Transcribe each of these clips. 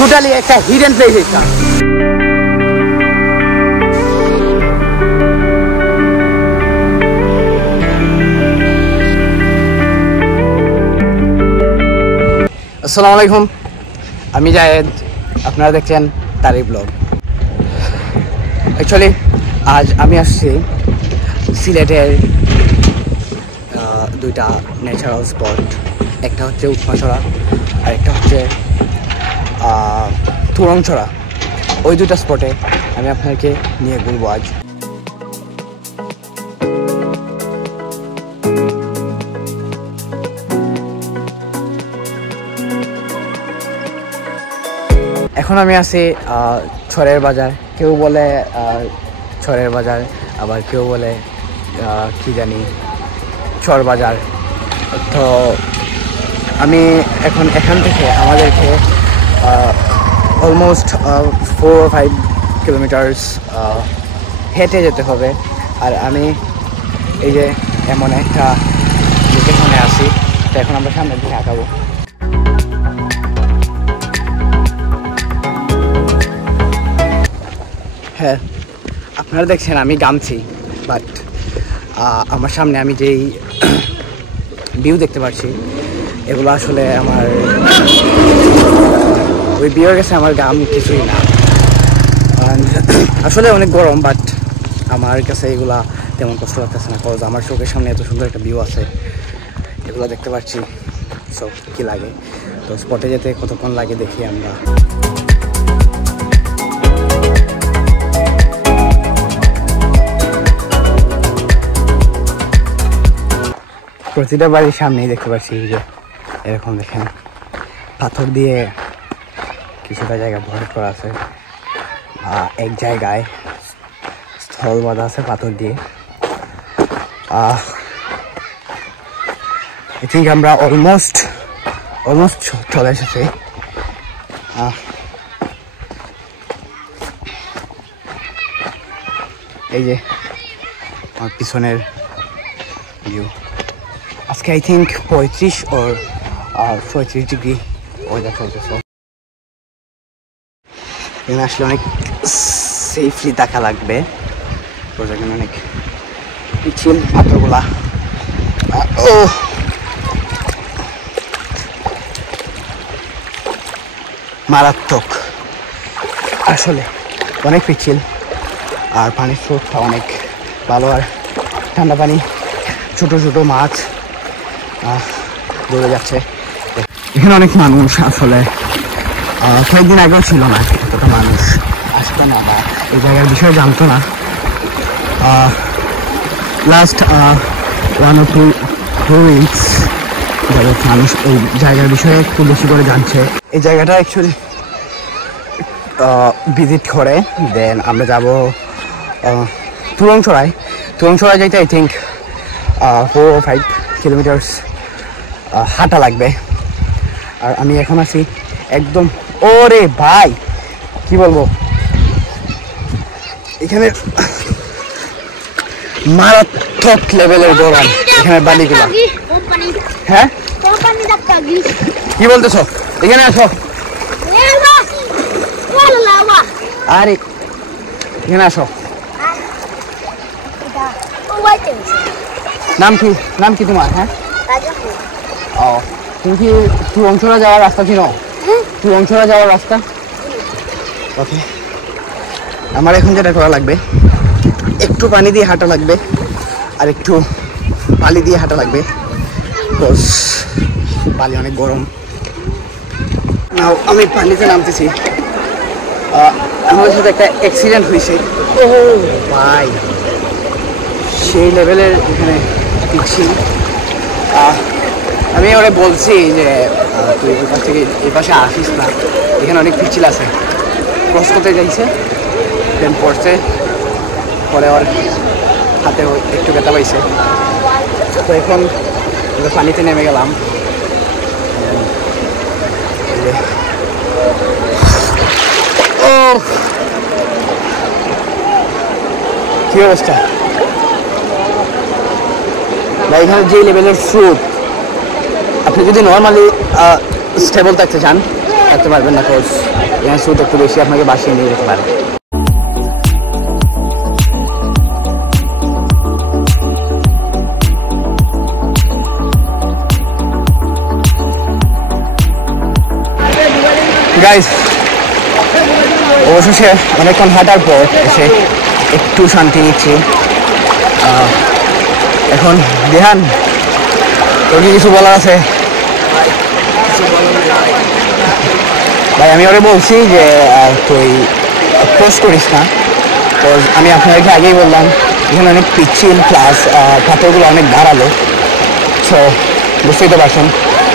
Totally একটা hidden place এটা। আসসালামু আলাইকুম, আমি জায়েদ, আপনারা দেখছেন তারিক ব্লগ। অ্যাকচুয়ালি আজ আমি আসছি সিলেটের দুইটা ন্যাচারাল স্পট, একটা হচ্ছে উৎমাছড়া আর একটা হচ্ছে তুরংছড়া। ওই দুটা স্পটে আমি আপনাকে নিয়ে ঘুরবো আজ। এখন আমি আছি ছড়ের বাজার, কেউ বলে ছড়ের বাজার, আবার কেউ বলে কি জানি চর বাজার। তো আমি এখন এখান থেকে আমাদেরকে অলমোস্ট 4 or 5 কিলোমিটার্স হেঁটে যেতে হবে। আর আমি এই যে এমন একটা লোকেশনে আছি, তো এখন আমরা সামনের দিকে আঁকাবো। হ্যাঁ, আপনারা দেখছেন আমি গামছি, বাট আমার সামনে আমি যেই ভিউ দেখতে পাচ্ছি এগুলো আসলে আমার ওই ভিউয়ের কাছে আমার গাম কিছুই না। আসলে অনেক গরম, বাট আমার কাছে এগুলা তেমন কষ্ট লাগতেছে না, কজ আমার চোখের সামনে এত সুন্দর একটা ভিউ আছে, এগুলো দেখতে পাচ্ছি। সব কি লাগে, তো স্পটে যেতে কতক্ষণ লাগে দেখি আমরা। প্রতিটা বাড়ির সামনেই দেখতে পাচ্ছি যে এরকম দেখেন পাথর দিয়ে কিছুটা জায়গা ভরাট করা আছে, এক জায়গায় স্থল বাঁধা আছে পাথর দিয়ে। আই থিঙ্ক আমরা অলমোস্ট চলে এসেছি। এই যে আমার পিছনের ভিউ। আজকে I think 35 or 36 degree weather চলতেছে। এখানে আসলে অনেক সেফলি দেখা লাগবে, এখানে অনেক পিচ্ছিল পাথরগুলা। ও মারাত্মক, আসলে অনেক পিচ্ছিল, আর পানির স্রোতটা অনেক ভালো, আর ঠান্ডা পানি, ছোট ছোট মাছ দৌড়ে যাচ্ছে। এখানে অনেক মানুষ, আসলে কয়েকদিন আগেও ছিল না এতটা মানুষ, আসতো না বা এই জায়গার বিষয়ে জানতো না। লাস্ট 1 or 2 weeks যাদের মানুষ এই জায়গার বিষয়ে একটু বেশি করে জানছে। এই জায়গাটা অ্যাকচুয়ালি ভিজিট করে দেন আমরা যাব তুরংছড়ায় যাইতে আই থিঙ্ক 4 or 5 কিলোমিটার্স হাঁটা লাগবে। আর আমি এখন আছি একদম, ওরে ভাই কি বলবো, এখানে মারাত্মক লেভেলের গরম এখানে বালিগুলা। হ্যাঁ কি বলতেছো, এখানে আসো। আরে এখানে আসো। নাম কি তোমার? হ্যাঁ, ও তুমি কি তুরংছড়া যাওয়ার রাস্তা চিনো? তুরংছড়া যাওয়ার রাস্তা? ওকে, আমার এখন যেটা করা লাগবে, একটু পানি দিয়ে হাঁটা লাগবে আর একটু বালি দিয়ে হাঁটা লাগবে, বিকজ বালি অনেক গরম। নাও আমি পানিতে নামতেছি। আমাদের সাথে একটা অ্যাক্সিডেন্ট হয়েছে। ও ভাই, সেই লেভেলের এখানে পিচ্ছিল। আমি ওরা বলছি যে তুই ওই পাশ থেকে এই পাশে আসিস না, এখানে অনেক পিচ্ছিল আছে। ক্রস করতে যাইছে, দেন পড়ছে, পরে ওর হাতে একটু ব্যথা পাইছে। তো এখন পানিতে নেমে গেলাম। ও কি অবস্থা ভাই, এখানে যে লেভেলের স্রোত, আপনি যদি নর্মালি স্টেবল থাকতে চান থাকতে পারবেন না, কোচ এখানে স্রোত একটু বেশি, আপনাকে বাসিয়ে নিয়ে যেতে পারে। গাইস, অবশেষে অনেকক্ষণ হাঁটার পর এসে একটু শান্তি নিচ্ছি। এখন দেহান, তোর কি কিছু বলার আছে? ভাই আমি ওরে বলছি যে তুই পোস্ট করিস না, তো আমি আপনাদেরকে আগেই বললাম এখানে অনেক পিচ্ছিল প্লাস পাথরগুলো অনেক ধারালো, সো বুঝতেই তো পারছেন।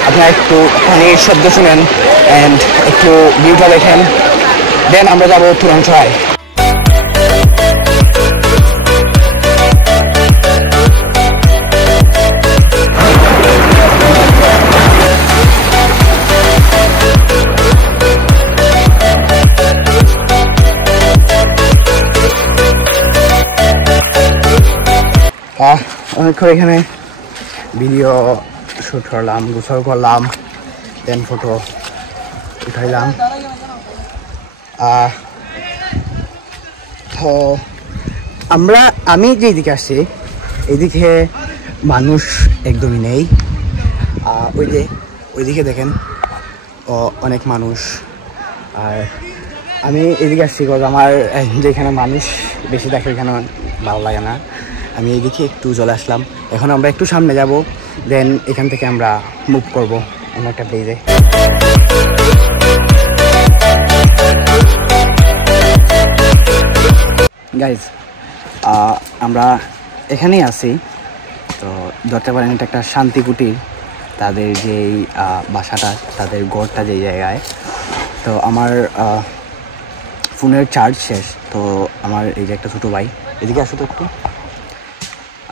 আপনারা একটু পানির শব্দ শুনেন অ্যান্ড একটু ভিউটা দেখেন, দেন আমরা যাবো তুরংছড়ায়। অনেকক্ষণ এখানে ভিডিও শ্যুট করলাম, গোসল করলাম, দেন ফটো উঠাইলাম। তো আমি যেদিকে আসছি এইদিকে মানুষ একদমই নেই। ওইদিকে দেখেন অনেক মানুষ। আর আমি এদিকে আসছি কারণ আমার যেখানে মানুষ বেশি থাকে ওইখানে ভালো লাগে না, আমি এইদিকে একটু চলে আসলাম। এখন আমরা একটু সামনে যাব, দেন এখান থেকে আমরা মুভ করব অন্য একটা প্লেসে। গাইজ, আমরা এখানেই আছি, তো ধরতে পারেন এটা একটা শান্তি কুটির, তাদের যেই বাসাটা, তাদের গড়টা যেই জায়গায়। তো আমার ফোনের চার্জ শেষ, তো আমার এই যে একটা ছোটো ভাই, এদিকে আসো তো একটু।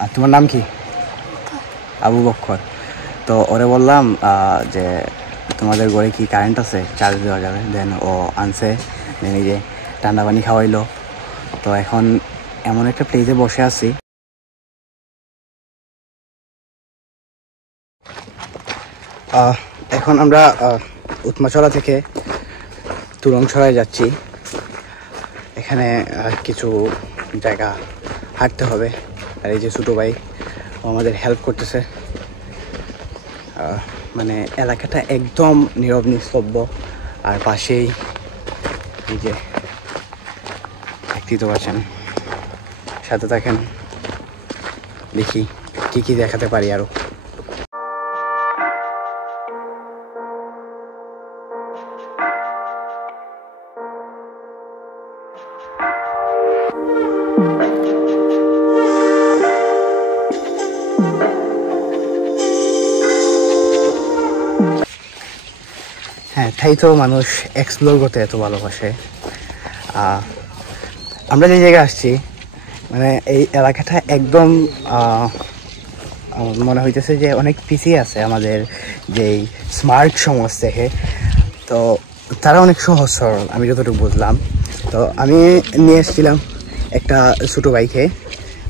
আর তোমার নাম কি? আবু বক্কর। তো ওরে বললাম যে তোমাদের ঘরে কি কারেন্ট আছে, চার্জ দেওয়া যাবে? দেন ও আনছে, দেন এই যে ঠান্ডা পানি খাওয়াইলো। তো এখন এমন একটা প্লেসে বসে আছি, এখন আমরা উৎমাছড়া থেকে তুরংছড়ায় যাচ্ছি। এখানে কিছু জায়গা হাঁটতে হবে, আর এই যে ছোটো ভাই ও আমাদের হেল্প করতেছে। মানে এলাকাটা একদম নীরব নিস্তব্ধ, আর পাশেই এই যে দেখতেই তো পাচ্ছেন। সাথে থাকেন, দেখি কি কি দেখাতে পারি আরো। হ্যাঁ, তাই তো মানুষ এক্সপ্লোর করতে এত ভালোবাসে। আমরা যে জায়গায় আসছি, মানে এই এলাকাটা একদম মনে হইতেছে যে অনেক পিছিয়ে আছে আমাদের যেই স্মার্ট সমাজ থেকে। তো তারা অনেক সহজ সরল, আমি যতটুকু বুঝলাম। তো আমি নিয়ে এসেছিলাম একটা ছোটো বাইকে,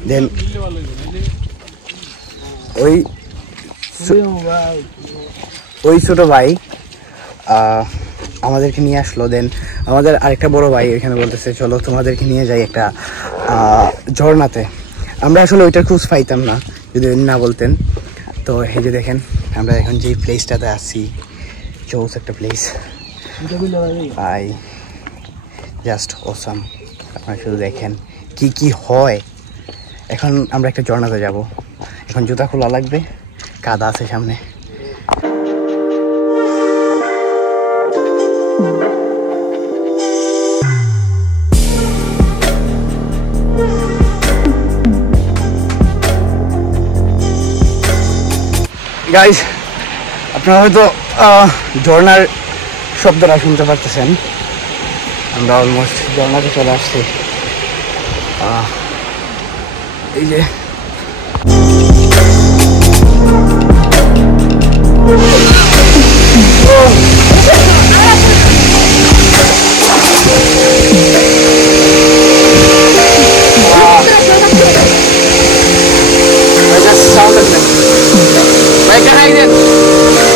দেন ওই ছোটো ভাই আমাদেরকে নিয়ে আসলো। দেন আমাদের আরেকটা বড় ভাই এখানে বলতেছে চলো তোমাদেরকে নিয়ে যাই একটা ঝর্ণাতে। আমরা আসলে ওইটার খোঁজ পাইতাম না যদি না বলতেন। তো এই যে দেখেন আমরা এখন যে প্লেসটাতে আছি, চৌস একটা প্লেস, ভাই জাস্ট অসাম। আপনারা শুধু দেখেন কি কি হয়। এখন আমরা একটা ঝর্ণাতে যাব, এখন জুতা খোলা লাগবে, কাদা আছে সামনে। গাইস, আপনারা হয়তো ঝর্ণার শব্দটা শুনতে পারতেছেন। আমরা অলমোস্ট ঝর্ণাতে চলে আসছি। এই যে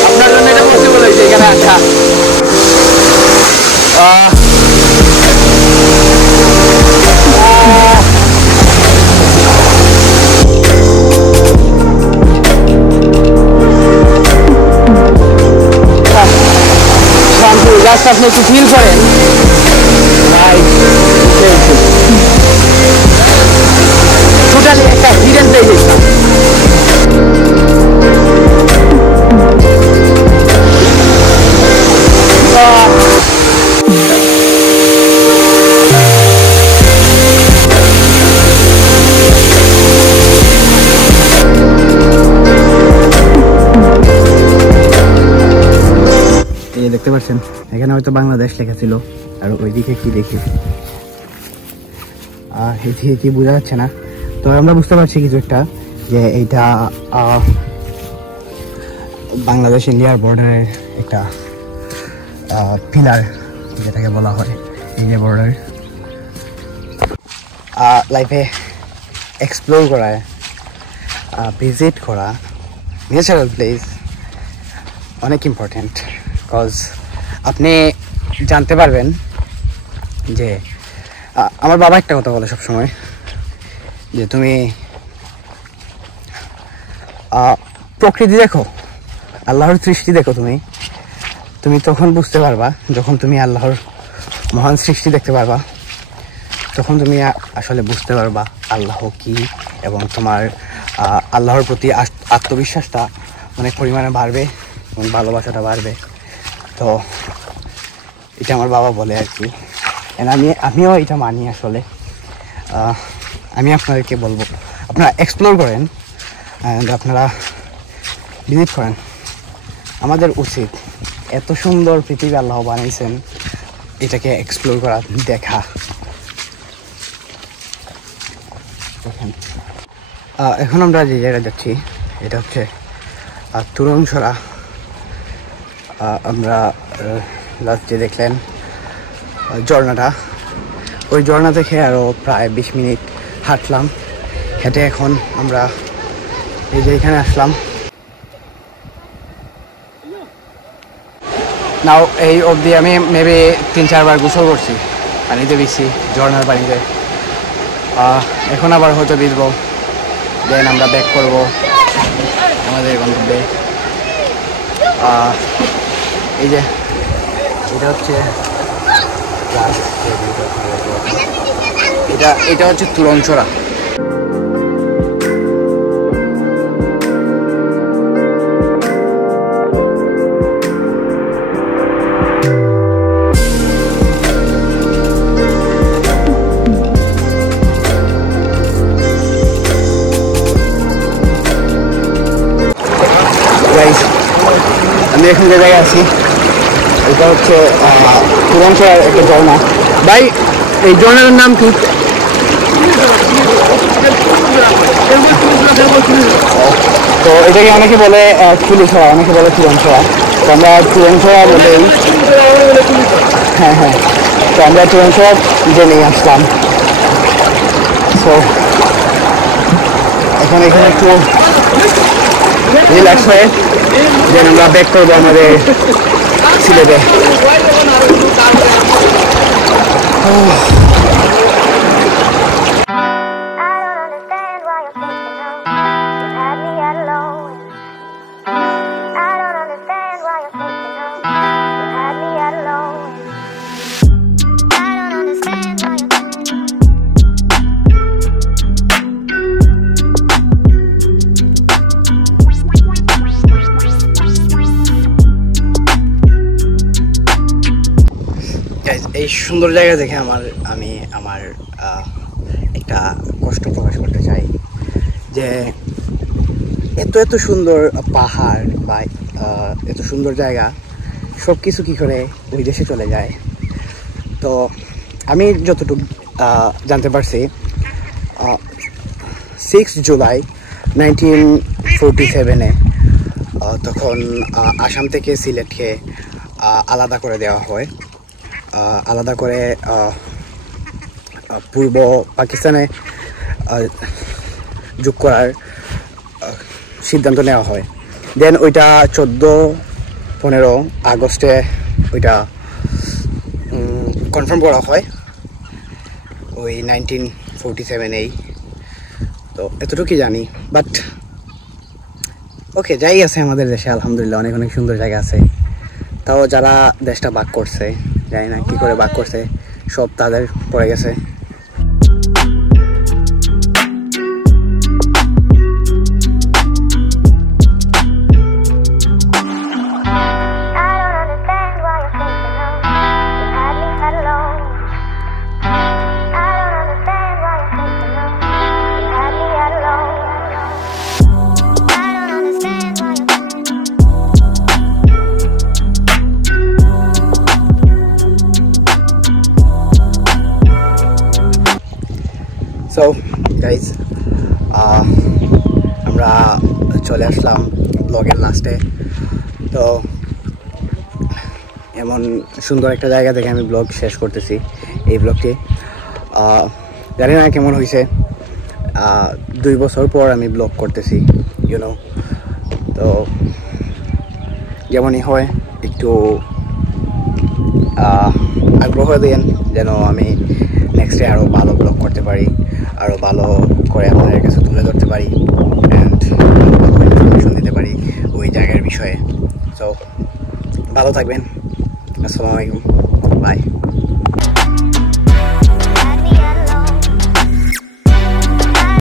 আপনার জন্য এটা পসিবল হয়েছে এখানে আসা। জাস্ট আপনি একটু ফিল করেন টোটালি একটা হিডেন প্লেস। দেখতে পাচ্ছেন এখানে হয়তো বাংলাদেশ লেখা ছিল, আর ওইদিকে কি দেখি এদিকে কি বোঝা যাচ্ছে না, তো আমরা বুঝতে পারছি কিছু একটা যে এইটা বাংলাদেশ ইন্ডিয়ার বর্ডারের একটা পিলার যেটাকে বলা হয় ইন্ডিয়া বর্ডার। লাইফে এক্সপ্লোর করা, ভিজিট করা ন্যাচারাল প্লেস অনেক ইম্পর্টেন্ট, বিকজ আপনি জানতে পারবেন যে আমার বাবা একটা কথা বলে সবসময় যে তুমি প্রকৃতি দেখো, আল্লাহর সৃষ্টি দেখো, তুমি তখন বুঝতে পারবা, যখন তুমি আল্লাহর মহান সৃষ্টি দেখতে পারবা তখন তুমি আসলে বুঝতে পারবা আল্লাহ কি, এবং তোমার আল্লাহর প্রতি আত্মবিশ্বাসটা অনেক পরিমাণে বাড়বে এবং ভালোবাসাটা বাড়বে। তো এটা আমার বাবা বলে আর কি, আমিও এটা মানি। আসলে আমি আপনাদেরকে বলবো আপনারা এক্সপ্লোর করেন, আপনারা ভিজিট করেন। আমাদের উচিত এত সুন্দর পৃথিবী আল্লাহ বানিয়েছেন, এটাকে এক্সপ্লোর করা, দেখা। এখন আমরা যে জায়গায় যাচ্ছি এটা হচ্ছে তুরংছড়া। আমরা লাস্ট যে দেখলেন ঝর্ণাটা, ওই ঝর্ণা থেকে আরও প্রায় 20 মিনিট হাঁটলাম। হেঁটে এখন আমরা এই যে এখানে আসলাম। নাও এই অবধি আমি মেবি 3-4 বার গোসল করছি, পানিতে ভিজছি, ঝর্ণার পানিতে। এখন আবার হয়তো ভিজবো, দেন আমরা ব্যাক করব আমাদের গন্তব্যে। এই যে এটা হচ্ছে এটা হচ্ছে তুরংছড়া। আমি এখন যে জায়গায় আছি এটা হচ্ছে তুরংছড়ার একটা ঝর্ণা। ভাই এই ঝর্ণার নাম কি? তো এটাকে অনেকে বলে চুলিছড়া, অনেকে বলে তুরংছড়া। তো আমরা তুরংছড়া বলেই, হ্যাঁ, তো আমরা তুরংছড়া জেনেই আসলাম। তো এখন এখানে একটু রিল্যাক্স হয়ে দেন আমরা ব্যাক করবো আমাদের সিলেটে। এই সুন্দর জায়গা দেখে আমি আমার একটা কষ্ট প্রকাশ করতে চাই যে এত সুন্দর পাহাড় বা এত সুন্দর জায়গা সব কিছু কী করে ওই দেশে চলে যায়। তো আমি যতটুকু জানতে পারছি 6 জুলাই 1947-এ তখন আসাম থেকে সিলেটকে আলাদা করে দেওয়া হয়, আলাদা করে পূর্ব পাকিস্তানে যোগ করার সিদ্ধান্ত নেওয়া হয়। দেন ওইটা 14-15 আগস্টে ওইটা কনফার্ম করা হয় ওই 1947-এই। তো এতটুকুই জানি, বাট ওকে, যাই আছে আমাদের দেশে আলহামদুলিল্লাহ অনেক সুন্দর জায়গা আছে। তাও যারা দেশটা ভাগ করছে, জানি না কি করে ভাগ করছে, সব তাদের পড়ে গেছে। সো গাইজ, আমরা চলে আসলাম ব্লগের লাস্টে। তো এমন সুন্দর একটা জায়গা থেকে আমি ব্লগ শেষ করতেছি এই ব্লগটি। জানি না কেমন হয়েছে, 2 বছর পর আমি ব্লগ করতেছি, ইউনো। তো যেমনই হয় একটু আগ্রহ দিন যেন আমি নেক্সটে আরও ভালো ব্লগ করতে পারি, আরও ভালো করে আপনাদের কাছে তুলে ধরতে পারি অ্যান্ড ইনফরমেশন দিতে পারি ওই জায়গার বিষয়ে। সো ভালো থাকবেন, আসসালামু আলাইকুম, বাই।